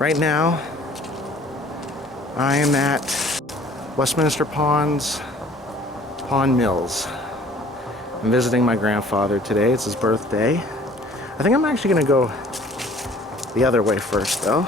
Right now, I am at Westminster Ponds, Pond Mills. I'm visiting my grandfather today. It's his birthday. I think I'm actually gonna go the other way first though.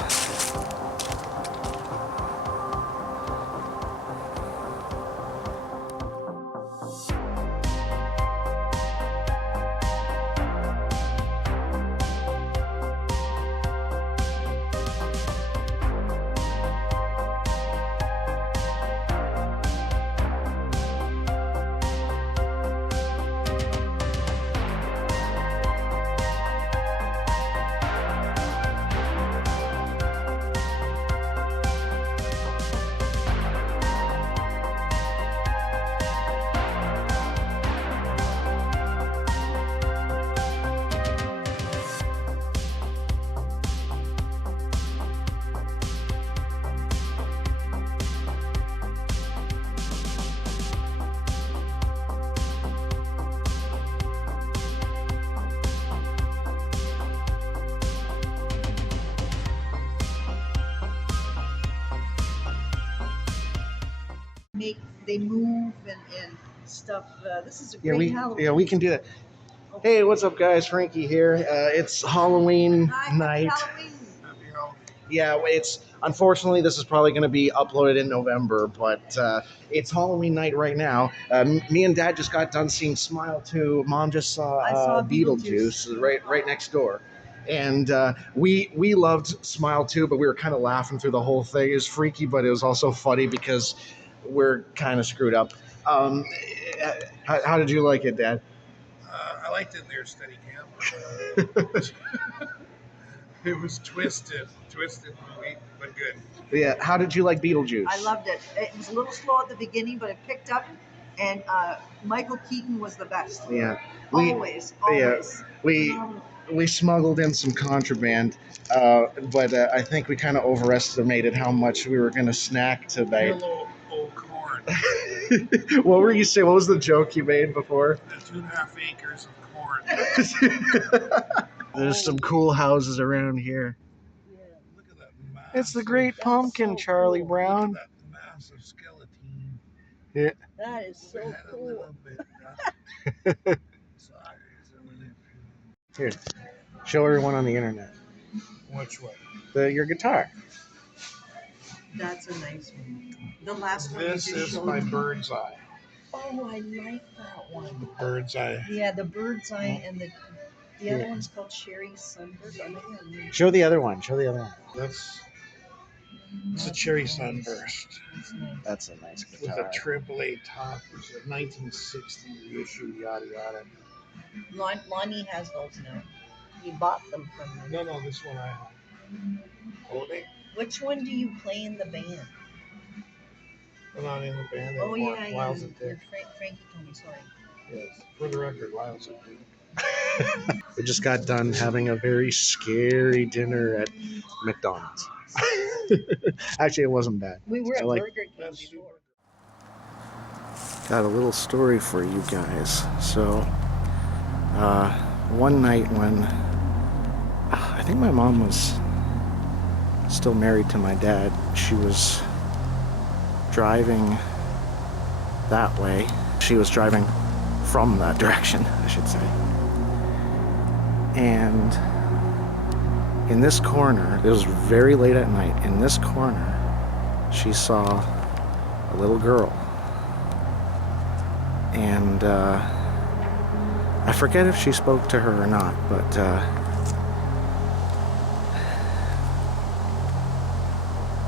They move and stuff. This is a great Halloween. Yeah, we can do that. Okay. Hey, what's up, guys? Frankie here. It's Halloween night. Halloween. Yeah, it's unfortunately this is probably going to be uploaded in November, but it's Halloween night right now. Me and Dad just got done seeing Smile 2. Mom just saw Beetlejuice right next door. And we loved Smile 2, but we were kind of laughing through the whole thing. It was freaky, but it was also funny because we're kind of screwed up. How did you like it, Dad? I liked it in their steady cam. It was twisted movie, but good. Yeah. How did you like Beetlejuice? I loved it. It was a little slow at the beginning, but it picked up, and Michael Keaton was the best. Yeah. Always. Yeah. We smuggled in some contraband, but I think we kind of overestimated how much we were going to snack tonight. Hello, old corn. What were you saying? What was the joke you made before? The 2.5 acres of corn. There's some cool houses around here. Yeah, look at that massive, It's the Great Pumpkin, so Charlie cool. Brown. Look at that massive skeleton. Yeah. That is so Had a cool. little bit, Here, show everyone on the internet. Which way? Your guitar. That's a nice one. The last one This you just is showed my me. bird's eye. Oh, I like that one. The bird's eye. Yeah, the bird's eye and the other one's called Cherry Sunburst. Show the other one. Show the other one. It's a cherry sunburst That's a nice with guitar. a AAA top. It's a 1960 issue, yada yada. Lonnie has those now. He bought them from me. No, this one I have. Holding. Which one do you play in the band? I'm not in the band Oh anymore. yeah, Lyle's yeah. a dick. Frankie told me. Sorry. Yes. For the record, Lyle's a dick. We just got done having a very scary dinner at McDonald's. Actually, it wasn't bad. We were at I like- Burger King before. Got a little story for you guys. So, one night when I think my mom was still married to my dad, she was driving that way. She was driving from that direction, I should say. And in this corner, it was very late at night, in this corner, she saw a little girl. And I forget if she spoke to her or not, but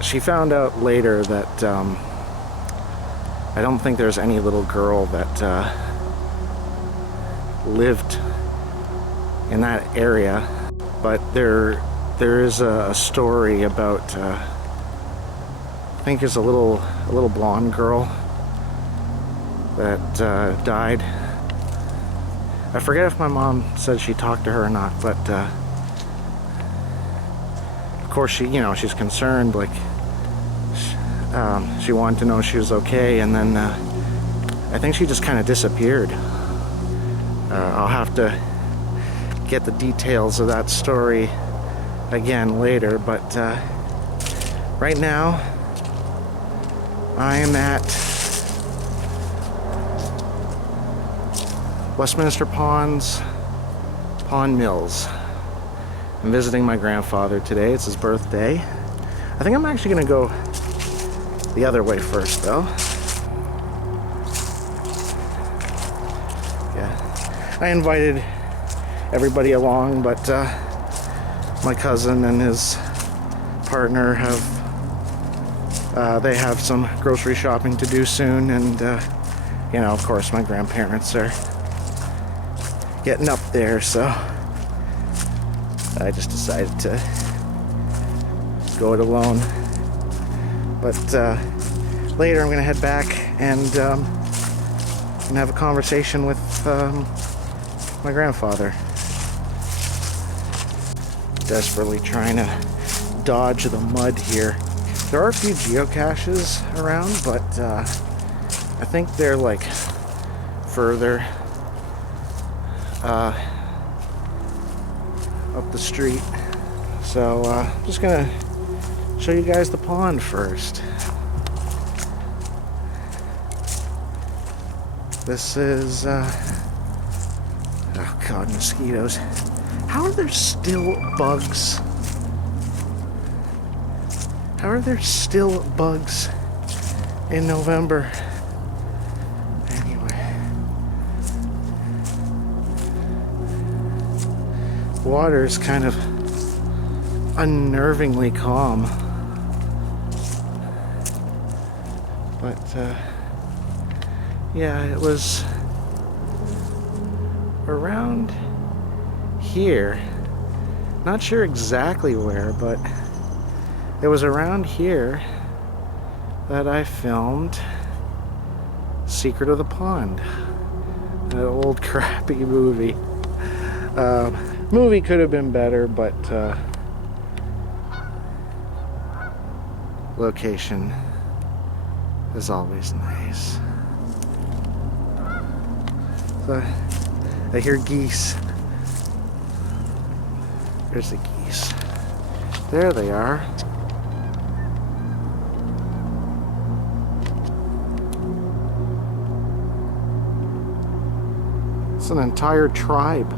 she found out later that I don't think there's any little girl that lived in that area, but there is a story about I think it's a little blonde girl that died. I forget if my mom said she talked to her or not, but of course she's concerned, like she wanted to know she was okay, and then I think she just kind of disappeared. I'll have to get the details of that story again later, but Right now, I am at Westminster Ponds, Pond Mills. I'm visiting my grandfather today. It's his birthday. I think I'm actually gonna go the other way first though. Yeah, I invited everybody along, but my cousin and his partner have they have some grocery shopping to do soon, and you know, of course my grandparents are getting up there, so I just decided to go it alone. But later I'm gonna head back and have a conversation with my grandfather. Desperately trying to dodge the mud here. There are a few geocaches around, but I think they're like further up the street. So I'm just gonna show you guys the pond first. This is oh god, mosquitoes. How are there still bugs? How are there still bugs in November? Anyway. Water is kind of unnervingly calm. But yeah, it was around here. Not sure exactly where, but it was around here that I filmed Secret of the Pond, an old crappy movie. Movie could have been better, but location is always nice. So, I hear geese. There's the geese. There they are. It's an entire tribe.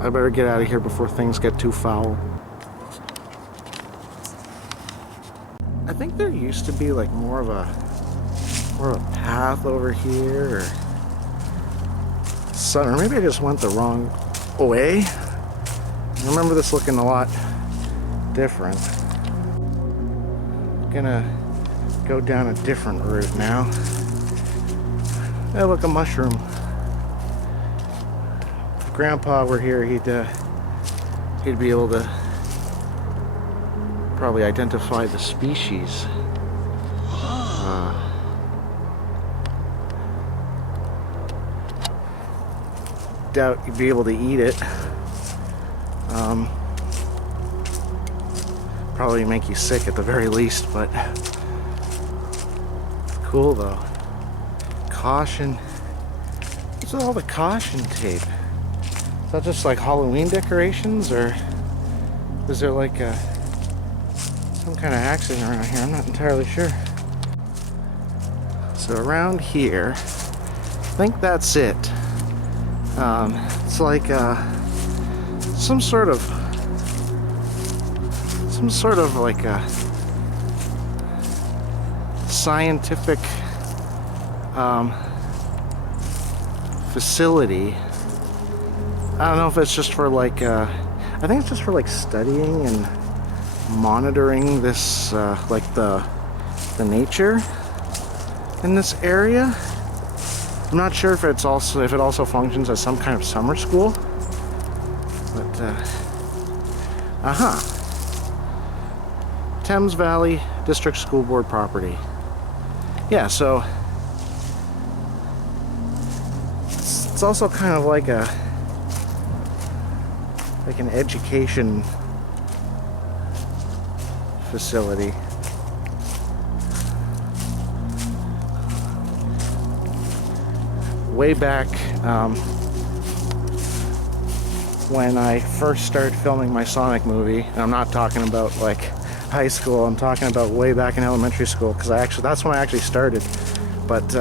I better get out of here before things get too foul. I think there used to be like more of a path over here, or maybe I just went the wrong way. I remember this looking a lot different. I'm gonna go down a different route now. Hey, look, a mushroom. If Grandpa were here, he'd be able to probably identify the species. Doubt you'd be able to eat it. Probably make you sick at the very least, but cool though. Caution. What's with all the caution tape? Is that just like Halloween decorations, or is there like some kind of accident around here? I'm not entirely sure. So around here, I think that's it. It's like some sort of like a scientific facility. I don't know if it's just for like I think it's just for like studying and monitoring this like the nature in this area. I'm not sure if it also functions as some kind of summer school, but Thames Valley District School Board property. Yeah, so it's also kind of like an education facility. way back when I first started filming my Sonic movie, and I'm not talking about like high school, I'm talking about way back in elementary school, because that's when I actually started, but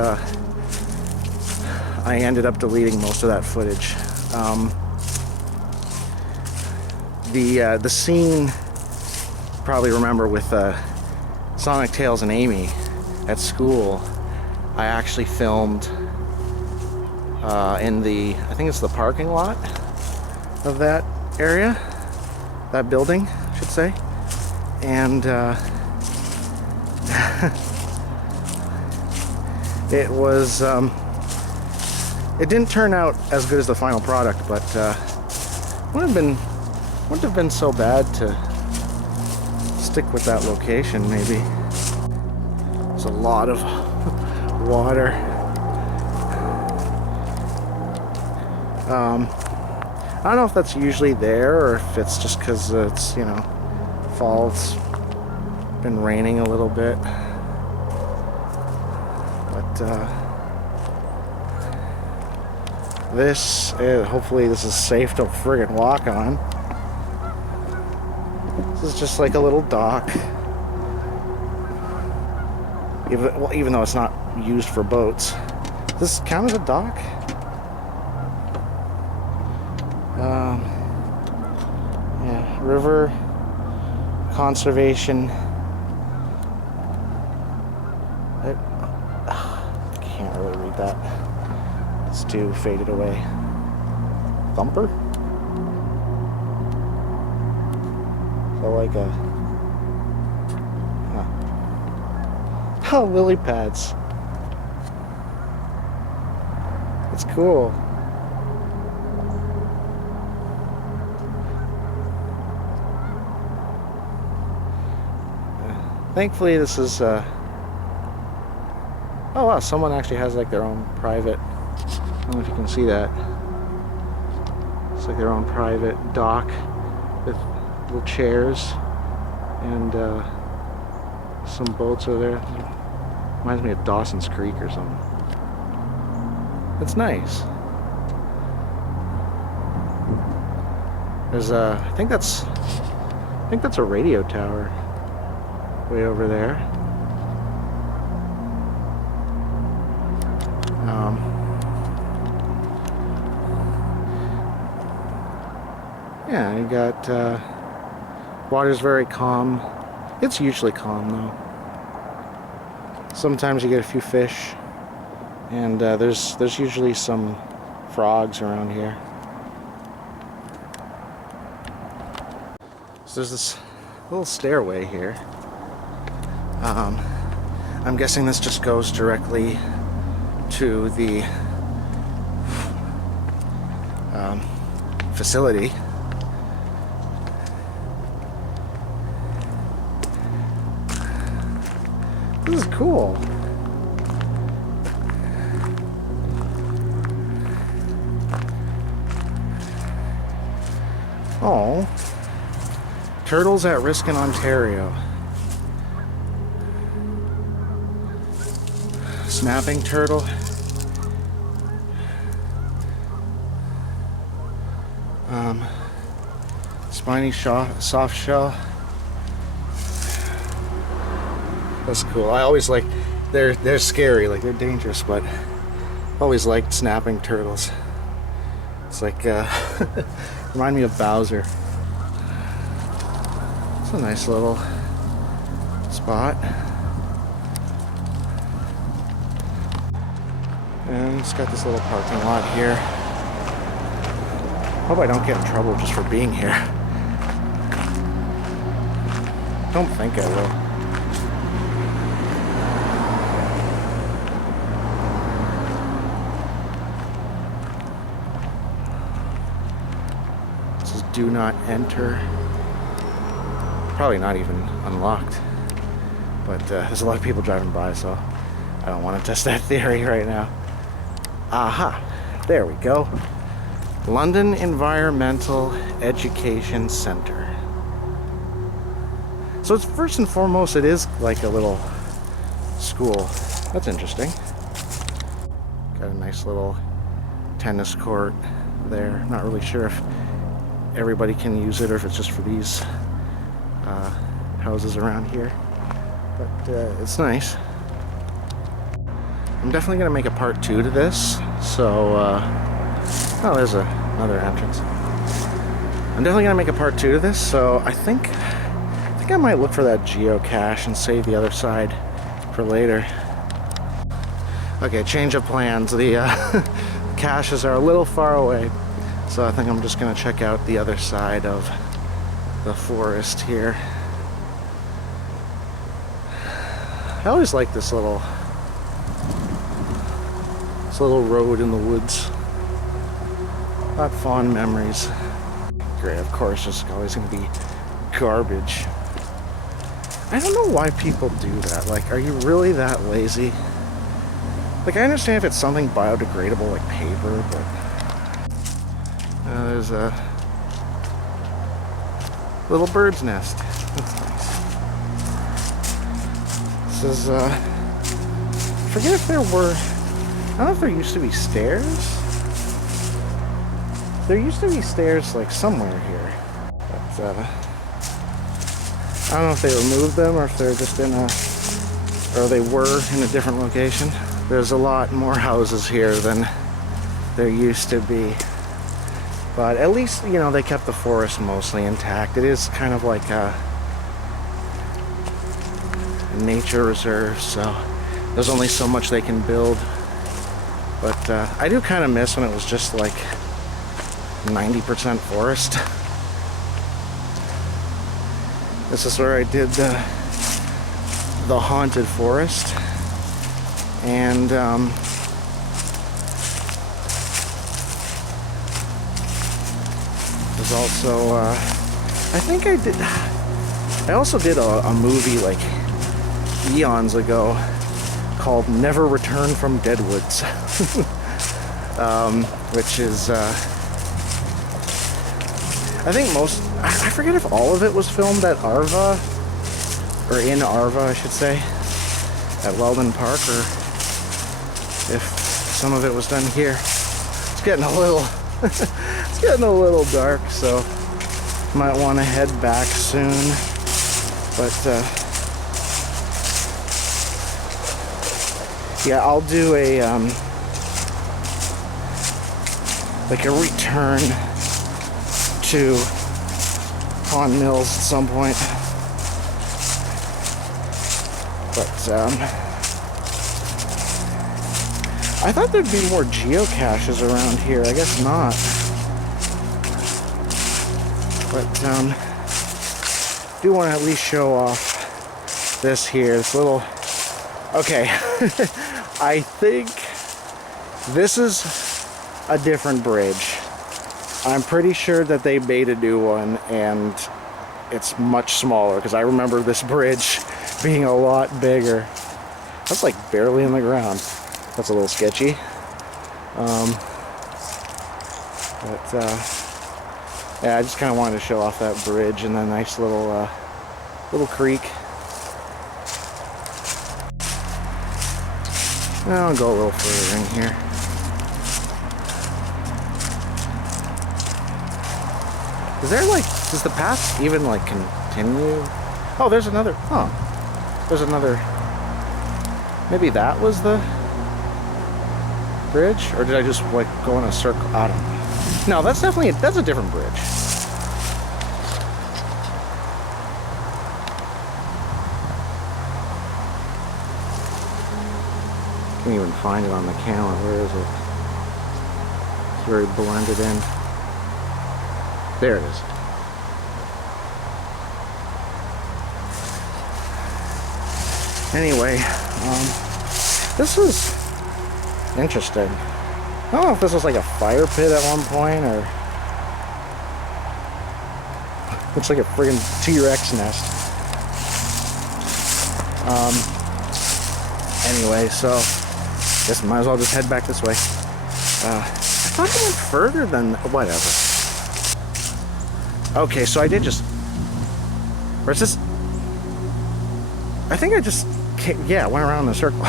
I ended up deleting most of that footage. The scene, you probably remember, with Sonic, Tails, and Amy at school, I actually filmed in the, I think it's the parking lot of that area, that building, I should say. And it was, it didn't turn out as good as the final product, but wouldn't have been so bad to stick with that location. Maybe there's a lot of water. I don't know if that's usually there or if it's just because it's, you know, fall. It's been raining a little bit, but this is, hopefully this is safe to friggin' walk on. This is just like a little dock, even though it's not used for boats. Does this count as a dock? Yeah, river conservation. I can't really read that. It's too faded away. Thumper? So like a... Huh. Oh, lily pads. It's cool. Thankfully this is oh wow, someone actually has like their own private, I don't know if you can see that. It's like their own private dock with little chairs and some boats over there. Reminds me of Dawson's Creek or something. It's nice. There's a, I think that's a radio tower way over there. Yeah, you got water's very calm. It's usually calm though. Sometimes you get a few fish, and there's usually some frogs around here. So there's this little stairway here. I'm guessing this just goes directly to the facility. This is cool. Oh, turtles at risk in Ontario. Snapping turtle. Spiny soft shell. That's cool. I always like, they're scary, like they're dangerous, but I've always liked snapping turtles. It's like remind me of Bowser. It's a nice little spot. And it's got this little parking lot here. Hope I don't get in trouble just for being here. Don't think I will. It says do not enter. Probably not even unlocked. But there's a lot of people driving by, so I don't want to test that theory right now. Aha! There we go. London Environmental Education Centre. So it's first and foremost, it is like a little school. That's interesting. Got a nice little tennis court there. Not really sure if everybody can use it or if it's just for these houses around here, but it's nice. I'm definitely gonna make a part 2 to this, so oh, there's another entrance. I'm definitely gonna make a part 2 to this, so I think I might look for that geocache and save the other side for later. Okay, change of plans. The caches are a little far away, so I think I'm just gonna check out the other side of the forest here. I always like this little road in the woods. Got fond memories. Great, of course, there's always gonna be garbage. I don't know why people do that. Like, are you really that lazy? Like, I understand if it's something biodegradable like paper, but there's a little bird's nest. That's nice. This is, I forget if there were, I don't know if there used to be stairs. There used to be stairs like somewhere here, but I don't know if they removed them or if they're just in a, or they were in a different location. There's a lot more houses here than there used to be. But at least, you know, they kept the forest mostly intact. It is kind of like a nature reserve, so there's only so much they can build. But I do kind of miss when it was just like 90% forest. This is where I did the haunted forest, and there's also I also did a movie like eons ago called Never Return from Deadwoods, which is I think I forget if all of it was filmed at Arva, or in Arva, I should say, at Weldon Park, or if some of it was done here. It's getting a little, it's getting a little dark, so might want to head back soon. But yeah, I'll do a like a return to Pond Mills at some point. But I thought there'd be more geocaches around here. I guess not. But do want to at least show off this here. This little, okay. I think this is a different bridge. I'm pretty sure that they made a new one and it's much smaller, because I remember this bridge being a lot bigger. That's like barely in the ground. That's a little sketchy. Yeah, I just kind of wanted to show off that bridge and that nice little little creek. I'll go a little further in here. Is there like, does the path even like continue? Oh, there's another, there's another, maybe that was the bridge? Or did I just like go in a circle? I don't know. No, that's definitely, that's a different bridge. Can't even find it on the camera. Where is it? It's very blended in. There it is. Anyway, this is interesting. I don't know if this was like a fire pit at one point, or looks like a friggin' T-Rex nest. Anyway, so guess might as well just head back this way. I thought it went further than whatever. Okay, so I did just, or is this, I think I just, yeah, went around in a circle.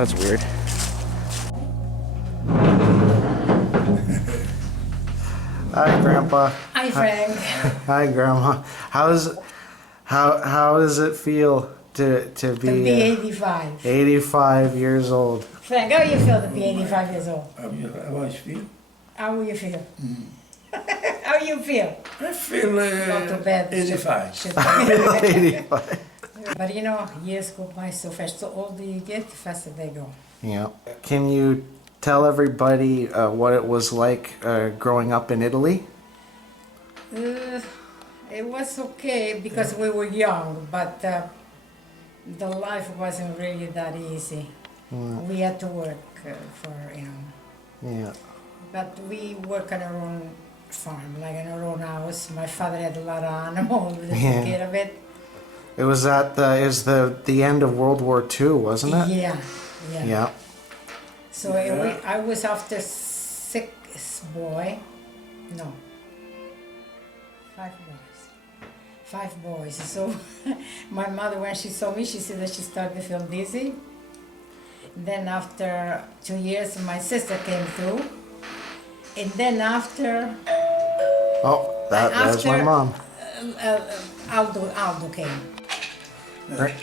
I That's weird. Hi, Grandpa. Hi, Frank. Hi, Grandma. How does it feel to To be be 85. 85 years old? Frank, how you feel to be 85 years old? How I feel? How will you feel? How you feel? I feel Not too bad. 85. Should- 85. But you know, years go by so fast. So older you get, the faster they go. Yeah. Can you tell everybody what it was like growing up in Italy? It was okay because we were young, but the life wasn't really that easy. We had to work for, you know. Yeah. But we work on our own farm, like in our own house. My father had a lot of animals, we Yeah. took care of it. It was at the end of World War II, wasn't it? Yeah, yeah. Yeah. So I was after six boy, no, 5 boys. 5 boys. So my mother, when she saw me, she said that she started to feel dizzy. Then after 2 years, my sister came through. And then after Oh, that's my After- mom. Aldo came.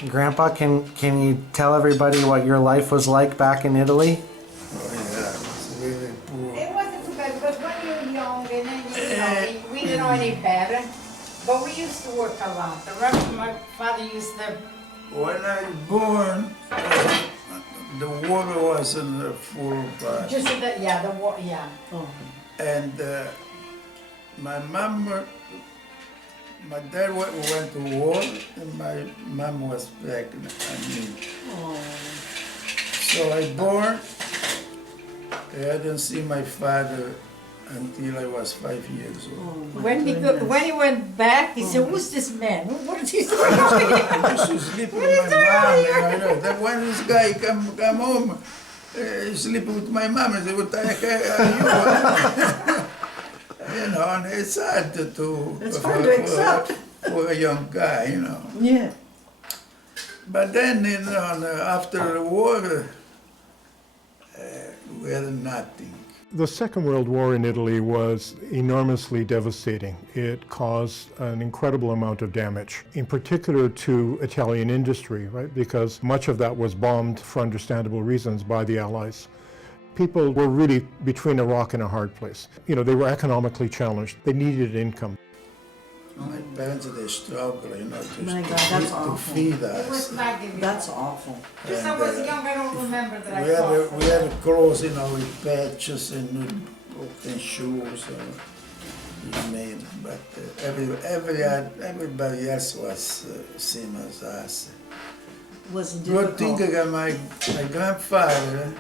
Grandpa, can you tell everybody what your life was like back in Italy? Oh yeah, it's really poor. It wasn't too bad because when you're young and then you know, we didn't know any better. But we used to work a lot. I remember my father used to. When I born, the water wasn't full bath. Just the, yeah, the war, yeah. And my mom, my dad went to war, and my mom was pregnant. I mean, so I born. I didn't see my father until I was 5 years old. When he went back, he said, "Who's this man? What is he doing?" I used to sleep with my mom. You know, then when this guy come home, sleep with my mom. I said, "What the heck are you?" You know, and it's hard It's hard to accept. for a young guy, you know. Yeah. But then, you know, after the war, we had nothing. The Second World War in Italy was enormously devastating. It caused an incredible amount of damage, in particular to Italian industry, right? Because much of that was bombed for understandable reasons by the Allies. People were really between a rock and a hard place. You know, they were economically challenged. They needed income. My parents, they struggle, you know, just My to, God, that's feed, to awful. feed It was us. like if That's awful. Since I was young, I don't remember that We I had, saw. we had clothes, you know, with patches and broken shoes, you made. But everybody else was same as us. Was Good thing difficult. that my grandfather,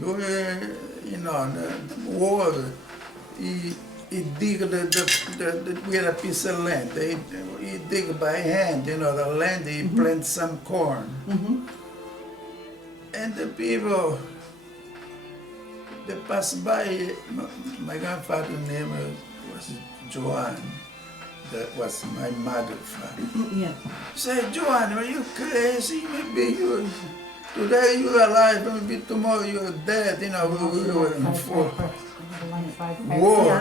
you know, the war, he dig we had a piece of land. He dig by hand, you know, the land. He plant some corn, and the people they pass by. My grandfather's name was Joan. That was my mother's father. Yeah. Say, Joan, are you crazy? Maybe you today you're alive, maybe tomorrow you're dead. You know, we were in full war,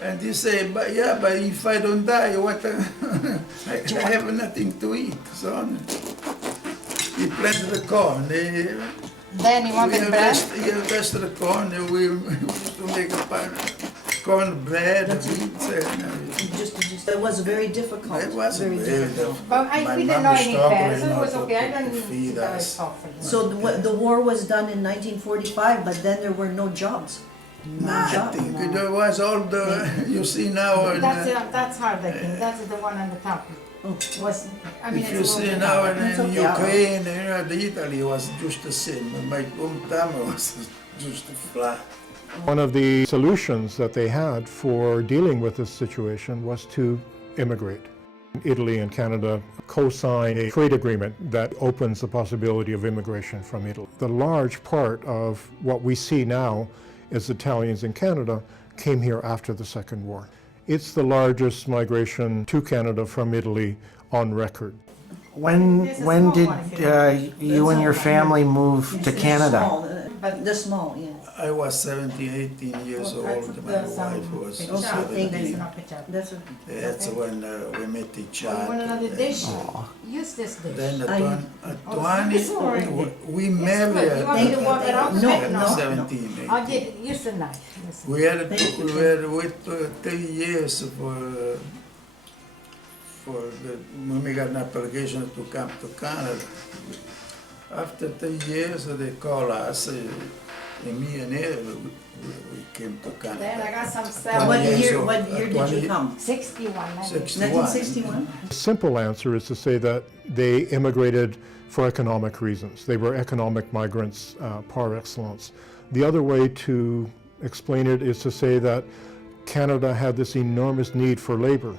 and he say, but yeah, but if I don't die, what? I have nothing to eat. So he planted the corn. Then you wanted bread? He harvested the corn. We used to make a corn bread and wheat and everything. It was very difficult. It wasn't very very difficult. difficult. But My we didn't mom know was any struggling better, so it not was to- okay. I to didn't feed very us. tough. So the war was done in 1945, but then there were no jobs. Nothing. There was all the you see now. In, That's hard, I think. That's the one on the top. Was, I mean, if it's you a see little now bit in okay. Ukraine, you know, the Italy was just the same. My hometown was just flat. One of the solutions that they had for dealing with this situation was to immigrate. Italy and Canada co-signed a trade agreement that opens the possibility of immigration from Italy. The large part of what we see now as Italians in Canada came here after the Second War. It's the largest migration to Canada from Italy on record. When did you and your family move to They're Canada? small, they're small, yeah. I was 17, 18 years old. My wife was thank 17. you. That's That's when we met each You want another other. dish? Use this dish. Then at Oh, 20, it's already we Good. married You want me to walk it out? No, 17, 18. I'll get, use the knife. Listen. We had we were with 3 years for when we got an application to come to Canada. After 3 years, they called us, and me and her, we came to Then I Canada. got some What salad. year did you come? 61. 1961? The simple answer is to say that they immigrated for economic reasons. They were economic migrants par excellence. The other way to explain it is to say that Canada had this enormous need for labor.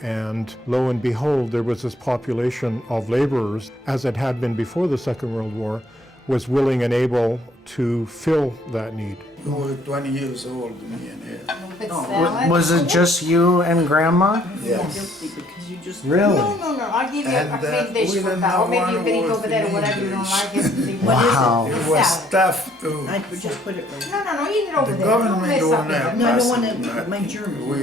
And lo and behold, there was this population of laborers, as it had been before the Second World War, was willing and able to fill that need. We were 20 years old, me and her. Bit salad. Was it just you and Grandma? Yes. Guilty because you just. Really? No. I'll give you And, a clean dish we for didn't that. Or know maybe you one can eat word over there, in whatever you don't English. like it. What is it? Wow. It Little was salad. tough to. I just put it right. No, eat it over The there. Don't government mess don't up with have it. No, I don't us. want my German. We,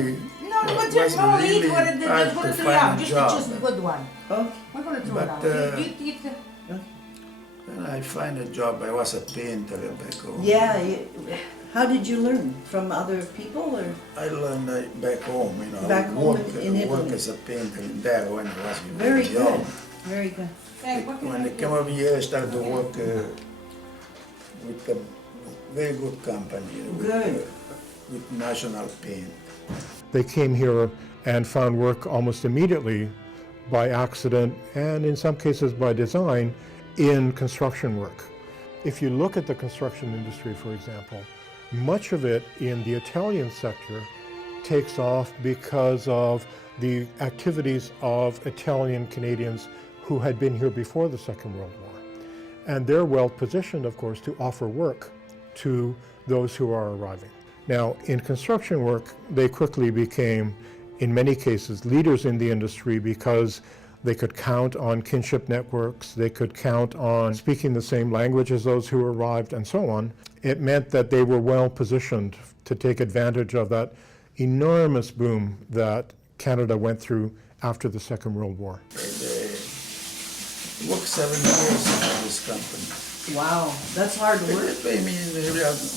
No, but It just was no, eat really what it is. hard Just put to it find out. a job. Just a good one. Oh, We're going to throw it But, out. Eat then I find a job. I was a painter back home. yeah. How did you learn? From other people or? I learned back home, you know. Back I home work, in work Italy. as a painter in there when I was Very young. good. Very good. Hey, what can When I I do? came over here, I started to work with a very good company. Good. With National Paint. They came here and found work almost immediately by accident and in some cases by design in construction work. If you look at the construction industry, for example, much of it in the Italian sector takes off because of the activities of Italian Canadians who had been here before the Second World War. And they're well positioned, of course, to offer work to those who are arriving. Now, in construction work, they quickly became, in many cases, leaders in the industry because they could count on kinship networks, they could count on speaking the same language as those who arrived, and so on. It meant that they were well positioned to take advantage of that enormous boom that Canada went through after the Second World War. I worked 7 years for this company. Wow, that's hard work. They pay me,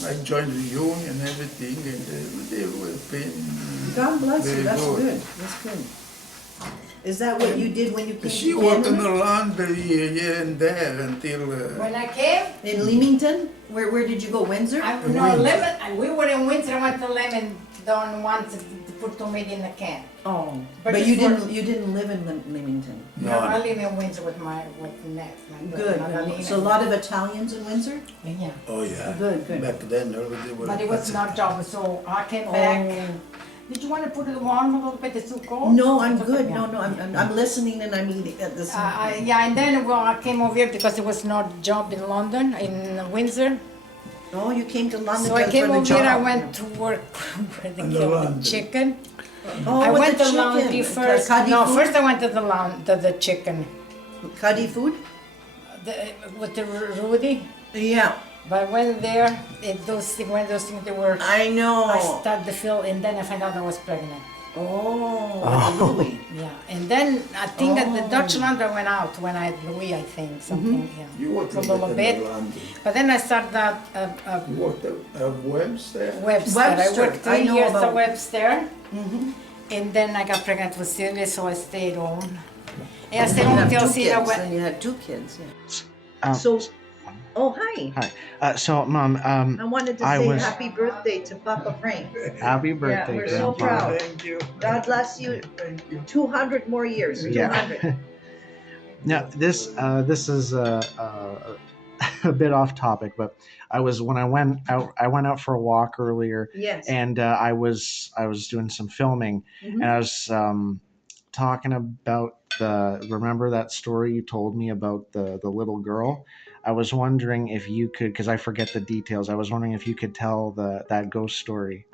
I joined the union and everything, and they were paying me. God bless you. very That's good. That's good. Is that what you did when you came She to worked in Canada? the laundry here and there until. When I came, In Leamington? Where did you go? Windsor? no, lemon. We were in winter. I went to Lemon down once to put tomato in the can. Oh, But but it's you didn't live in Leamington. No, No. I live in Windsor with the next. Good. So a lot of Italians in Windsor. Yeah. Oh yeah. Good, good. Back then, they were. But it was not job, so I came back. Oh. Did you want to put it warm a little bit? It's too cold? No, I'm It's okay, good. yeah. No, I'm listening and I'm eating at the same time. Yeah, and then I came over here because there was no job in London, in Windsor. Oh, you came to London So I for came the over job. here, I went to work where they the kill the laundry. chicken. Oh, I with went the to laundry chicken. first. Cuddy No, food? first I went to the chicken. Cuddy food? With the Rudy. Yeah, But I went there, those things they were, I know. I started to feel, and then I found out I was pregnant. Oh, Louis. Yeah, and then I think at the Oh. Dutch laundry went out when I had Louis, I think, something, yeah. You worked For a little bit. But then I started at You worked at Webster. Webster. I Webster, worked I 3 know years at about- Webster. Mm-hmm. And then I got pregnant with Sylvia, so I stayed home. And I stayed You home have till two Sylvia kids, went. and you had 2 kids, yeah. Um, So, oh, hi. So, Mom, I wanted to I say was- happy birthday to Papa Frank. happy birthday, we're so Grandpa. proud. Thank you. God bless you. Thank you. 200 more years. Yeah. 200. Now, this is a bit off topic, but when I went out for a walk earlier, Yes. and I was doing some filming, Mhm. and I was talking about remember that story you told me about the little girl. I was wondering if you could, because I forget the details. I was wondering if you could tell that ghost story.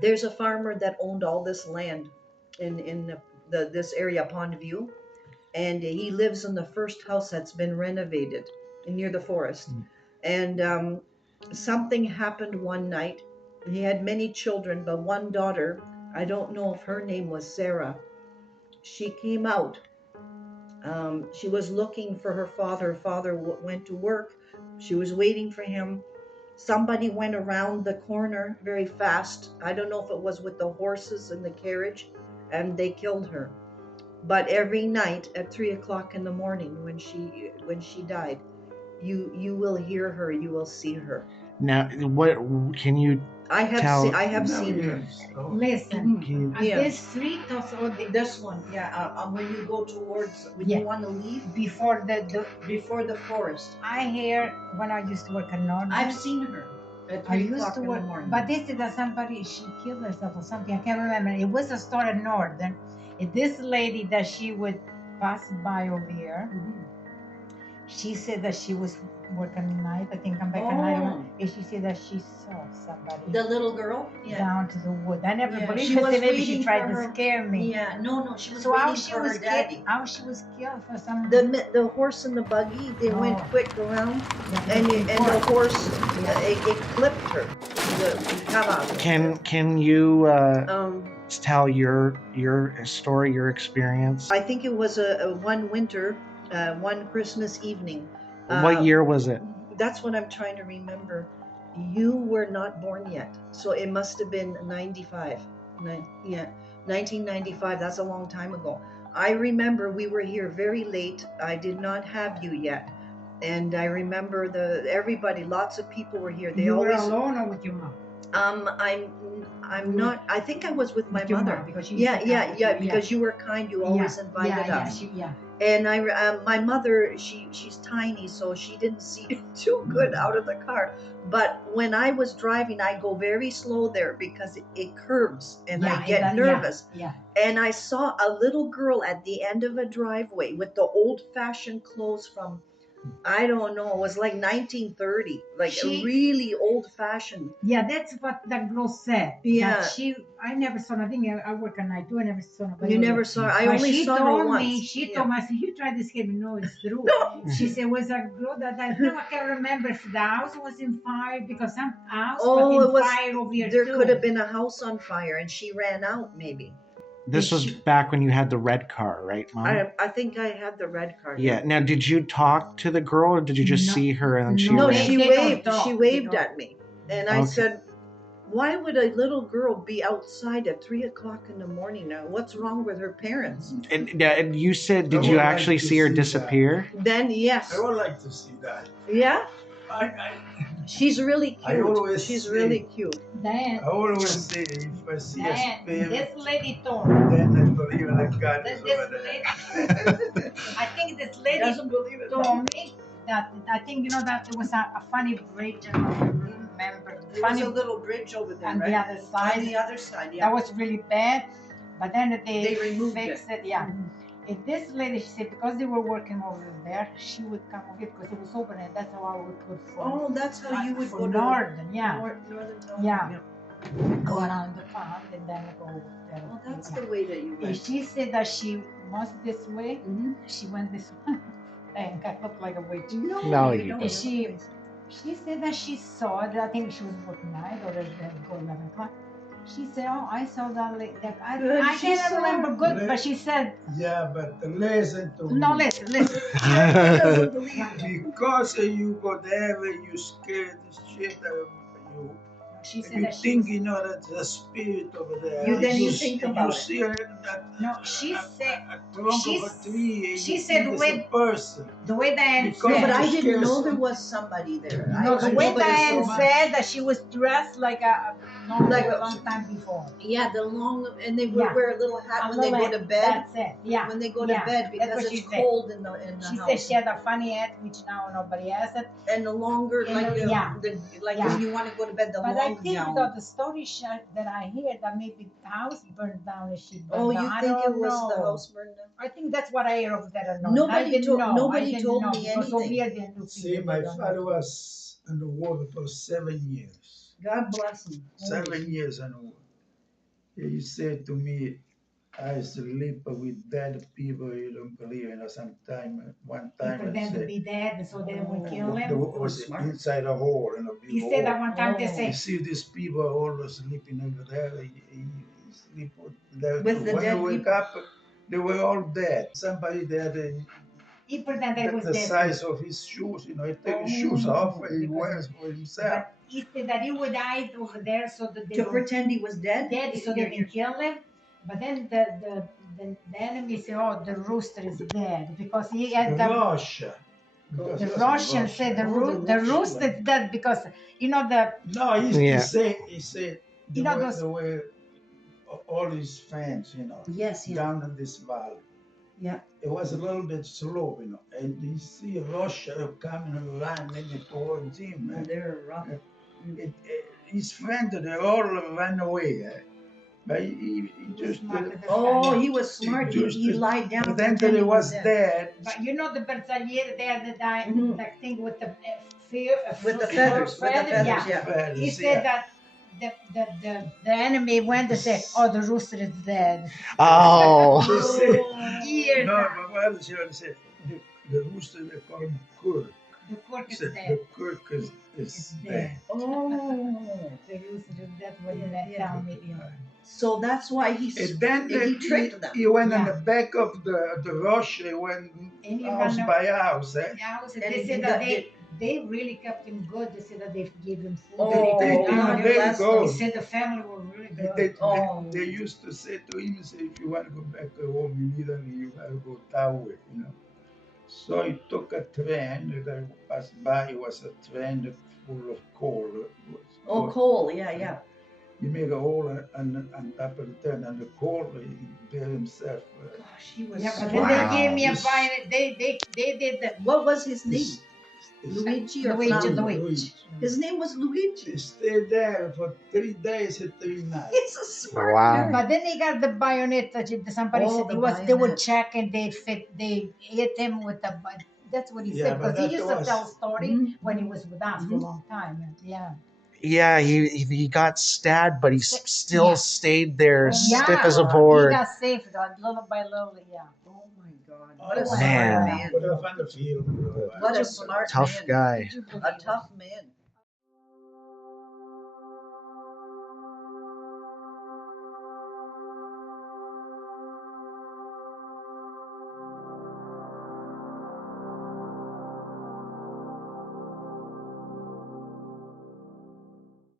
There's a farmer that owned all this land in this area, Pond View, and he lives in the first house that's been renovated near the forest. And something happened one night. He had many children, but one daughter, I don't know if her name was Sarah, she came out. She was looking for her father. Her father went to work. She was waiting for him. Somebody went around the corner very fast. I don't know if it was with the horses and the carriage, and they killed her. But every night at 3 o'clock in the morning, when she died, you will hear her. You will see her. Now, what can you I have Tell- I have seen her. Listen, can you- at Yeah. this street or This one, yeah. When you go towards, when Yeah. you want to leave before the before the forest, I hear when I used to work in Northern. I've seen her at I 3 used o'clock to in the work, morning. but this is that somebody she killed herself or something. I can't remember. It was a store in Northern. This lady that she would pass by over here. Mhm. She said that she was working night. I think come back at night. Oh. And she said that she saw somebody The little girl, yeah, down to the wood. I never Yeah, believed she it. was Maybe waiting she tried for to her- scare me. yeah. No, she was So how waiting she for was her daddy. how she was killed for some The horse and the buggy, they went Oh. quick around, Yeah, and the horse, Yeah. it clipped her. The cavalo. can you Um, tell your story, your experience? I think it was a one winter, one Christmas evening. What year was it? That's what I'm trying to remember. You were not born yet, so it must have been 95. Yeah, 1995. That's a long time ago. I remember we were here very late. I did not have you yet, and I remember everybody. Lots of people were here. They you always. were alone or with your mom? I'm not. I think I was with my With your mother. mom, because she Yeah, used to yeah, come. yeah. Because you were kind. You always invited us. And my mother, she's tiny, so she didn't see too good out of the car. But when I was driving, I go very slow there because it curves and I get nervous. Yeah. And I saw a little girl at the end of a driveway with the old-fashioned clothes from, I don't know, it was like 1930, like She- really old-fashioned. Yeah, that's what that girl said. Yeah. That I never saw nothing. I work at night too. I never saw nobody. You over never there. saw her. I But only she saw told her once. me. She Yeah. told me. I said, "You tried to scare me." No, it's true. No. She said, "Was a girl that I know. I can't remember if the house was in fire because some house Oh, was it in was. fire over here There too." could have been a house on fire, and she ran out. Maybe. This was back when you had the red car, right, Mom? I think I had the red card. Yeah. Now, did you talk to the girl, or did you just No. see her and she No, No, ran? she They don't waved. talk. She They waved don't. at me, and I Okay. said, "Why would a little girl be outside at 3 o'clock in the morning now? What's wrong with her parents?" And you said, did I you would like actually to see her see that. disappear? Then yes, I would like to see that. yeah, I she's really I cute. always She's say- really cute. Then, always say if I see a then spirit, this lady told me. then I believe that God is This over there. I think this lady Doesn't believe it. told me that I think that it was a funny bridge. I don't remember. There Funny was a little bridge over there, on right? the other side. On the other side, That yeah. was really bad, but then They removed fixed it. Yeah. And this lady, she said, because they were working over there, she would come over here because it was open, and that's how I would go from, Oh, that's how you would go from to Northern, yeah, Northern Yeah. California. go around the farm and then go over there. Well, that's Yeah. the way that you And went. she said that she was this way. Mhm. She went this way. Dang, I look like a witch. No, you don't. And she said that she saw it. I think she was working night or go 11 o'clock. She said, "Oh, I saw that lady." I Good, she can't saw remember it. good, but she said, Yeah, but listen to "No, me. listen." Doesn't believe it. Because you go there and you scared the shit out of you. She said You that she think was, you know that's a spirit over there. Then you s- think about you it. see that no. She said a trunk she of a s- tree. And she you said think it's when- a person. the way Diane Because- No, said. but I Just didn't scared know there some- was somebody there. No, the I way nobody Diane saw- said that she was dressed like a long time before. Yeah, the long, and they would Yeah. wear a little hat A when they go little- to bed. That's it. Yeah. When they go to Yeah, bed that's because what she it's said. cold in the She house. said she had a funny hat, which now nobody has it. And the longer, And like the- yeah. like Yeah. when you want to go to bed, the But I long think gown. that the story that I hear that maybe the house burned down and she burned Oh, down. you I think it don't was know. the house burned down? I think that's what I hear over there. Nobody nobody I didn't told know me because over anything. here they knew See, people, my they don't father know. was underwater for 7 years. God bless him. 7 years underwater. He said to me, I sleep with dead people. You don't believe, sometime, one He time I pretended to said, be dead so they won't kill the him. was smart. inside a hole, big He said that hole. one time they Oh. say, You see these people all sleeping over there. He sleep there With too. the When dead you wake people. up, they were all dead. Somebody there, he pretended he was the dead. size of his shoes. He take his shoes Oh, off. He because- wears for himself. But he said that he would hide over there so that they To don't pretend he was dead? dead so they can kill him. But then the enemy say, oh, the rooster is dead because he had the Russia. Because the he was in Russians say the Russia. Oh, the the rooster is dead because you know the No, Yeah. he said You know those- there were all his fans, Yes, yeah. down in this valley. Yeah. It was a little bit slow, and you see Russia coming and running towards him. Oh, they're rough. His friends, they all ran away. But he just, smart as a Oh, fan. he was smart. He, just- he lied down. pretended pretending he was dead. dead. But you know the Bersagliere there, Mhm. that thing with the With the feathers. With the feathers, Yeah. yeah. Feathers, He said that the enemy went and said, "Oh, the rooster is dead." Oh. They say, Years no, back. but what else you want to say? The rooster, they call him Kirk. The cork is Said dead. the Kirk is It's dead. dead. Oh. The rooster is dead when Yeah, they yeah. tell me. So that's why he And then he tricked them. he went in Yeah. the back of the rush. He went And he house ran by house. Yeah, And they he said got- that they really kept him good. They said that they gave him food. Oh, They did God very bless them. They good. said the family were really good. Oh. They used to say to him, say, if you want to go back home in Italy, you got to go that way. So he took a train that passed by. It was a train full of coal. Oh, coal. Yeah, yeah. He made a hole on top of the train, and the coal, he built himself. Gosh, he was Yeah, but smart. then they gave me a Yes. vine. They did the What was his name? His- his- Luigi or Luigi, Flavio? Luigi. His name was Luigi. He stayed there for 3 days and 3 nights. It's a smart Wow. guy. But then he got the bayonet. Somebody Oh, said the he was. They would bayonet. check and they hit him with the. That's what he Yeah, said but because he that used to was- tell a story Mhm. when he was with us for a long time. Yeah. Yeah, he got stabbed, but he still Yeah. stayed there, Yeah. stiff as a He board. got saved little by little. Yeah. Oh my God! Oh, What a Man. smart man! Put it up on the field. What a smart Tough man. guy. A tough man.